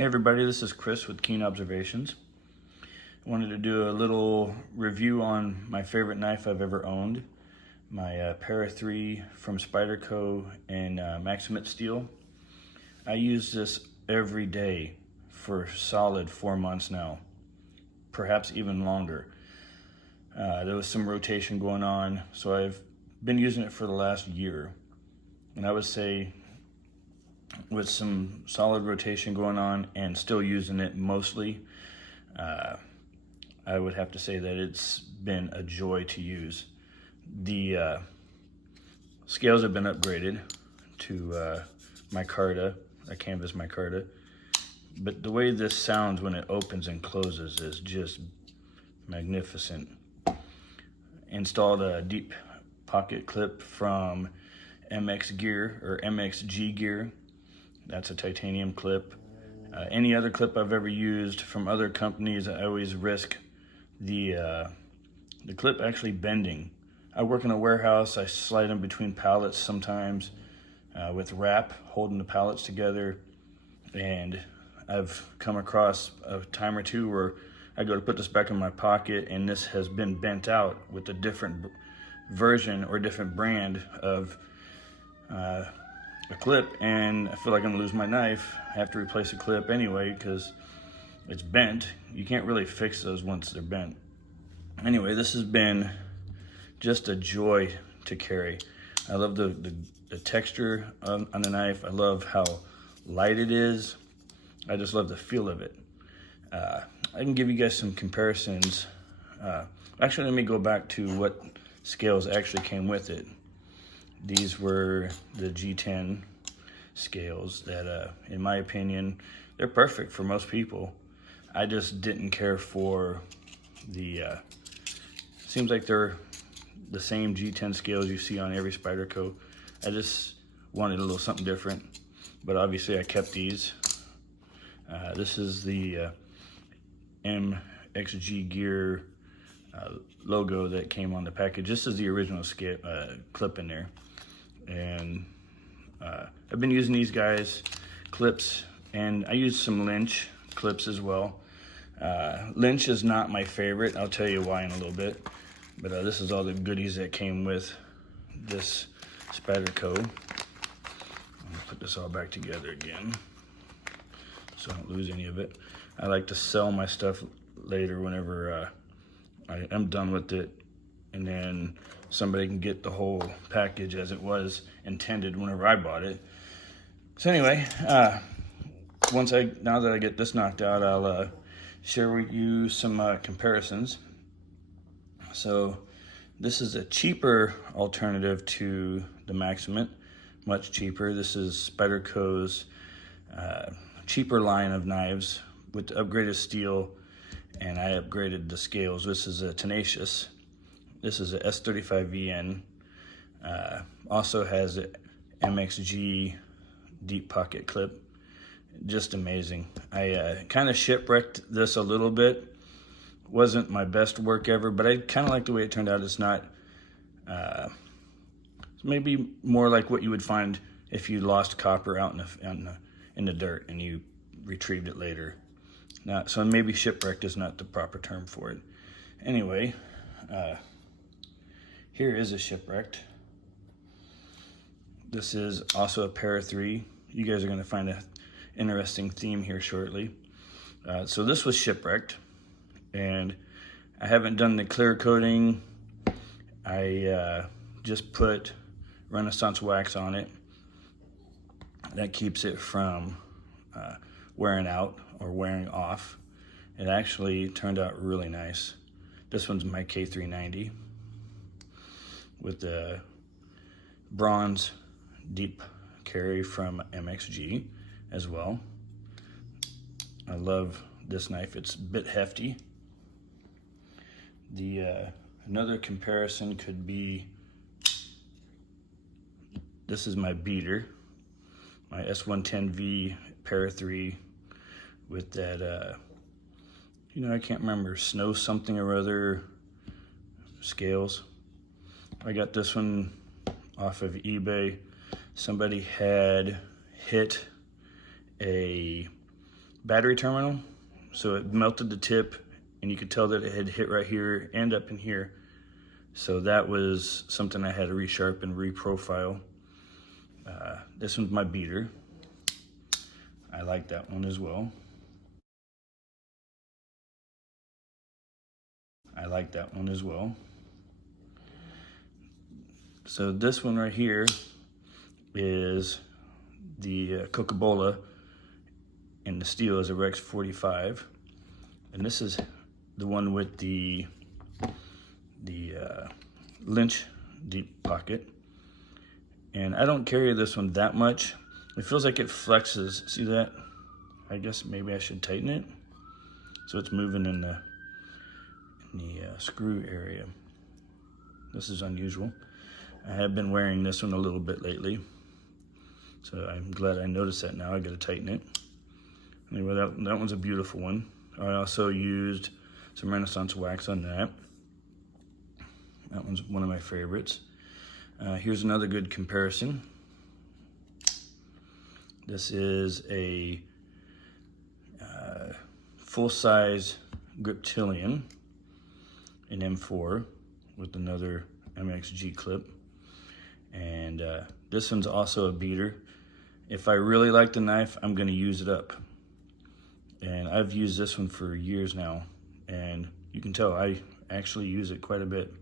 Hey everybody, this is Chris with Keen Observations. I wanted to do a little review on my favorite knife I've ever owned, my Para 3 from Spyderco in Maxamet steel. I use this every day for a solid 4 months now, perhaps even longer. There was some rotation going on, so I've been using it for the last year. And I would say with some solid rotation going on and still using it mostly, I would have to say that it's been a joy to use. The scales have been upgraded to micarta, a canvas micarta, but the way this sounds when it opens and closes is just magnificent. Installed a deep pocket clip from MXG gear. That's a titanium clip. Any other clip I've ever used from other companies, I always risk the clip actually bending. I work in a warehouse. I slide them between pallets sometimes with wrap, holding the pallets together. And I've come across a time or two where I go to put this back in my pocket and this has been bent out with a different version or different brand of a clip, and I feel like I'm gonna lose my knife. I have to replace the clip anyway because it's bent. You can't really fix those once they're bent. Anyway, this has been just a joy to carry. I love the texture on the knife. I love how light it is. I just love the feel of it. I can give you guys some comparisons. Actually, let me go back to what scales actually came with it. These were the G10 scales that, in my opinion, they're perfect for most people. I just didn't care for the, seems like they're the same G10 scales you see on every Spyderco. I just wanted a little something different, but obviously I kept these. This is the MXG gear logo that came on the package. This is the original scale, clip in there. And I've been using these guys clips, and I use some Lynch clips as well. Lynch is not my favorite. I'll tell you why in a little bit, but this is all the goodies that came with this Spyderco. I'm gonna put this all back together again so I don't lose any of it. I like to sell my stuff later whenever I am done with it, and then somebody can get the whole package as it was intended whenever I bought it. So anyway, now that I get this knocked out, I'll share with you some comparisons. So this is a cheaper alternative to the Maxamet, much cheaper. This is Spyderco's cheaper line of knives with the upgraded steel, and I upgraded the scales. This is a Tenacious. This is a S35VN. Also has an MXG deep pocket clip. Just amazing. I kind of shipwrecked this a little bit. Wasn't my best work ever, but I kind of like the way it turned out. It's not, maybe more like what you would find if you lost copper out in the dirt and you retrieved it later. So maybe shipwrecked is not the proper term for it. Anyway, here is a shipwrecked. This is also a Para 3. You guys are going to find an interesting theme here shortly. So this was shipwrecked, and I haven't done the clear coating. I just put Renaissance wax on it. That keeps it from wearing out or wearing off. It actually turned out really nice. This one's my K390 with the bronze deep carry from MXG as well. I love this knife. It's a bit hefty. Another comparison could be, this is my beater, my S110V Para 3 with that, I can't remember, snow something or other scales. I got this one off of eBay. Somebody had hit a battery terminal, so it melted the tip, and you could tell that it had hit right here and up in here. So that was something I had to resharpen, reprofile. This one's my beater. I like that one as well. I like that one as well. So this one right here is the Coca-Cola, and the steel is a Rex 45. And this is the one with the Lynch deep pocket. And I don't carry this one that much. It feels like it flexes. See that? I guess maybe I should tighten it. So it's moving in the screw area. This is unusual. I have been wearing this one a little bit lately, so I'm glad I noticed that now. I gotta tighten it. Anyway, that one's a beautiful one. I also used some Renaissance wax on that. That one's one of my favorites. Here's another good comparison. This is a full-size Griptilian, an M4 with another MXG clip. And this one's also a beater. If I really like the knife, I'm gonna use it up. And I've used this one for years now, and you can tell I actually use it quite a bit.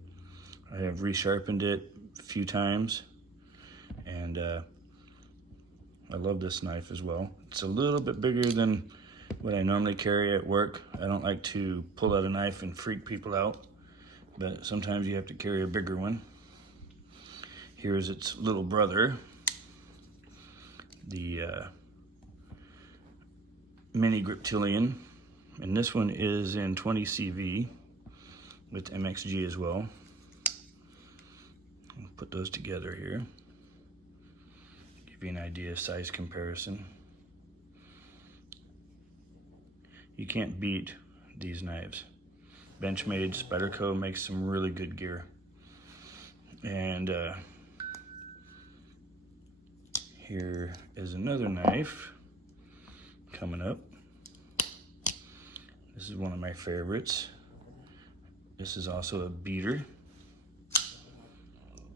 I have resharpened it a few times, and I love this knife as well. It's a little bit bigger than what I normally carry at work. I don't like to pull out a knife and freak people out, but sometimes you have to carry a bigger one. Here's its little brother, the Mini Griptilian, and this one is in 20 CV with MXG as well. I'll put those together here, give you an idea of size comparison. You can't beat these knives. Benchmade, Spyderco makes some really good gear. And here is another knife coming up. This is one of my favorites. This is also a beater.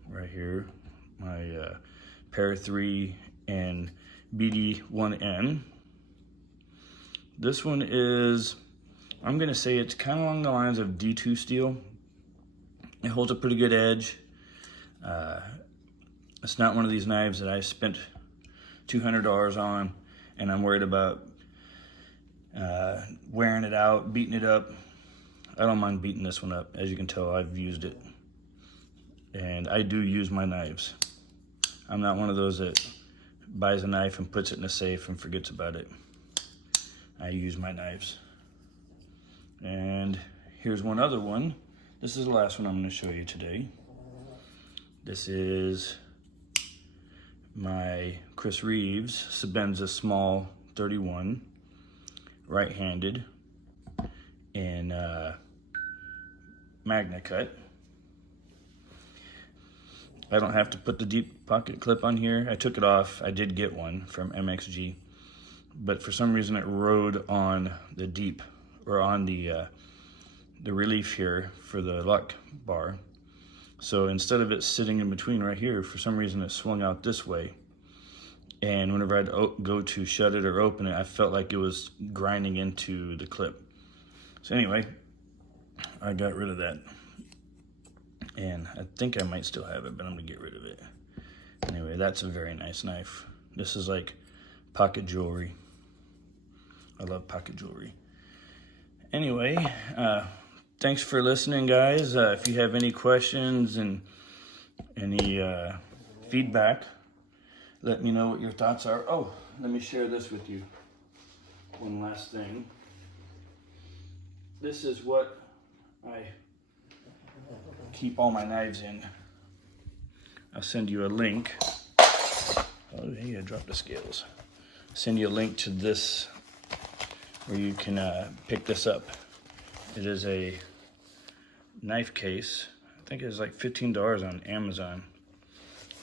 Right here, my Para 3 and BD1N. This one is, I'm gonna say it's kind of along the lines of D2 steel. It holds a pretty good edge. It's not one of these knives that I spent $200 on and I'm worried about wearing it out, beating it up. I don't mind beating this one up. As you can tell, I've used it. And I do use my knives. I'm not one of those that buys a knife and puts it in a safe and forgets about it. I use my knives. And here's one other one. This is the last one I'm going to show you today. This is my Chris Reeves Sebenza Small 31, right-handed, in Magna Cut. I don't have to put the deep pocket clip on here. I took it off. I did get one from MXG, but for some reason it rode on the deep, or on the relief here for the lock bar. So instead of it sitting in between right here, for some reason it swung out this way. And whenever I'd go to shut it or open it, I felt like it was grinding into the clip. So anyway, I got rid of that. And I think I might still have it, but I'm gonna get rid of it. Anyway, that's a very nice knife. This is like pocket jewelry. I love pocket jewelry. Anyway, thanks for listening, guys. If you have any questions and any feedback, let me know what your thoughts are. Oh, let me share this with you. One last thing. This is what I keep all my knives in. I'll send you a link. Oh, hey, I dropped the scales. Send you a link to this where you can pick this up. It is a knife case. I think it's like $15 on Amazon.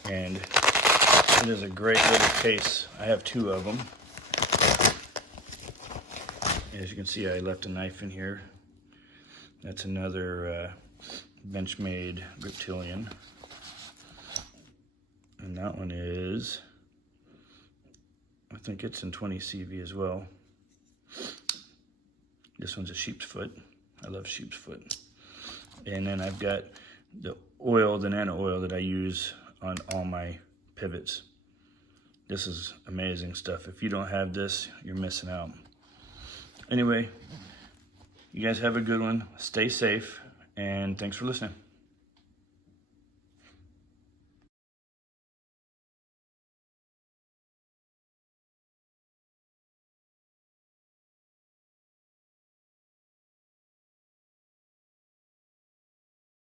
And it is a great little case. I have two of them. As you can see, I left a knife in here. That's another Benchmade Reptilian. And that one is, I think it's in 20 CV as well. This one's a sheep's foot. I love sheep's foot. And then I've got the oil, the nano oil that I use on all my pivots. This is amazing stuff. If you don't have this, you're missing out. Anyway, you guys have a good one. Stay safe, and thanks for listening.